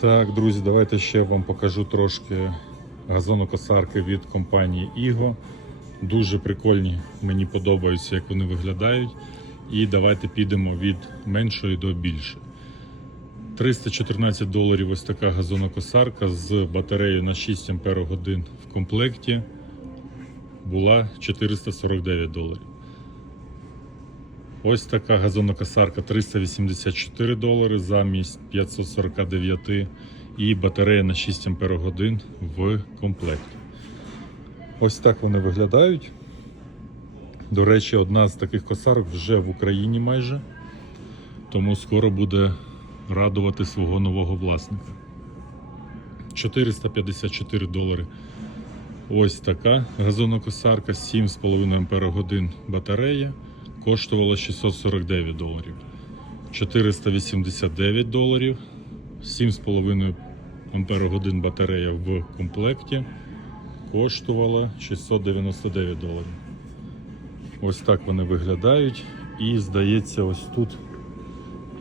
Так, друзі, давайте ще вам покажу трошки газонокосарки від компанії Іго. Дуже прикольні, мені подобаються, як вони виглядають. І давайте підемо від меншої до більшої. 314 доларів ось така газонокосарка з батареєю на 6 Ах в комплекті була 449 доларів. Ось така газонокосарка 384 долари замість 549 і батарея на 6 Ах в комплекті. Ось так вони виглядають. До речі, одна з таких косарок вже в Україні майже, тому скоро буде радувати свого нового власника. 454 долари. Ось така газонокосарка 7,5 Ах батарея коштувала 649 доларів. 489 доларів, 7,5 Ах батарея в комплекті коштувала 699 доларів. Ось так вони виглядають. І здається, ось тут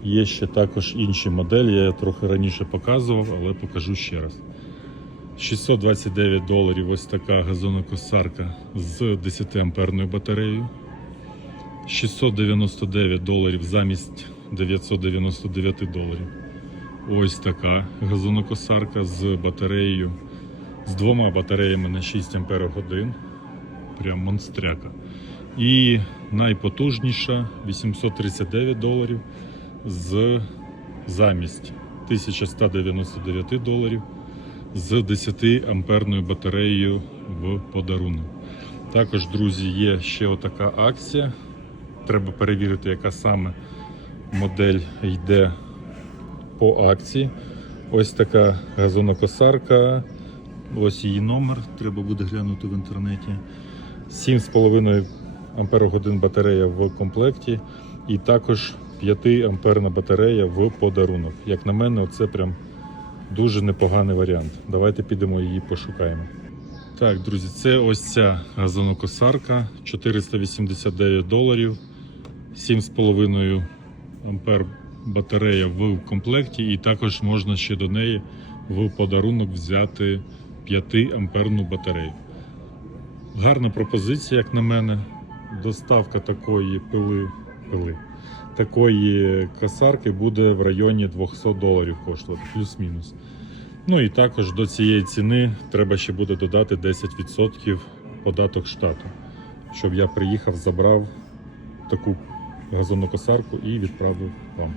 є ще також інші моделі. Я трохи раніше показував, але покажу ще раз. 629 доларів ось така газонокосарка з 10 амперною батареєю. 699 доларів замість 999 доларів. Ось така газонокосарка з батареєю, з двома батареями на 6 Ах. Прям монстряка. І найпотужніша 839 доларів з замість 1199 доларів з 10 амперною батареєю в подарунок. Також, друзі, є ще отака акція. Треба перевірити, яка саме модель йде по акції. Ось така газонокосарка. Ось її номер. Треба буде глянути в інтернеті. 7,5 Ах батарея в комплекті. І також 5 амперна батарея в подарунок. Як на мене, це прям дуже непоганий варіант. Давайте підемо її пошукаємо. Так, друзі, це ось ця газонокосарка 489 доларів, 7,5 ампер батарея в комплекті, і також можна ще до неї в подарунок взяти 5 амперну батарею. Гарна пропозиція, як на мене. Доставка такої пили, пили такої косарки буде в районі 200 доларів коштувати, плюс-мінус. Ну і також до цієї ціни треба ще буде додати 10% податок штату, щоб я приїхав, забрав таку газонокосарку і відправив вам.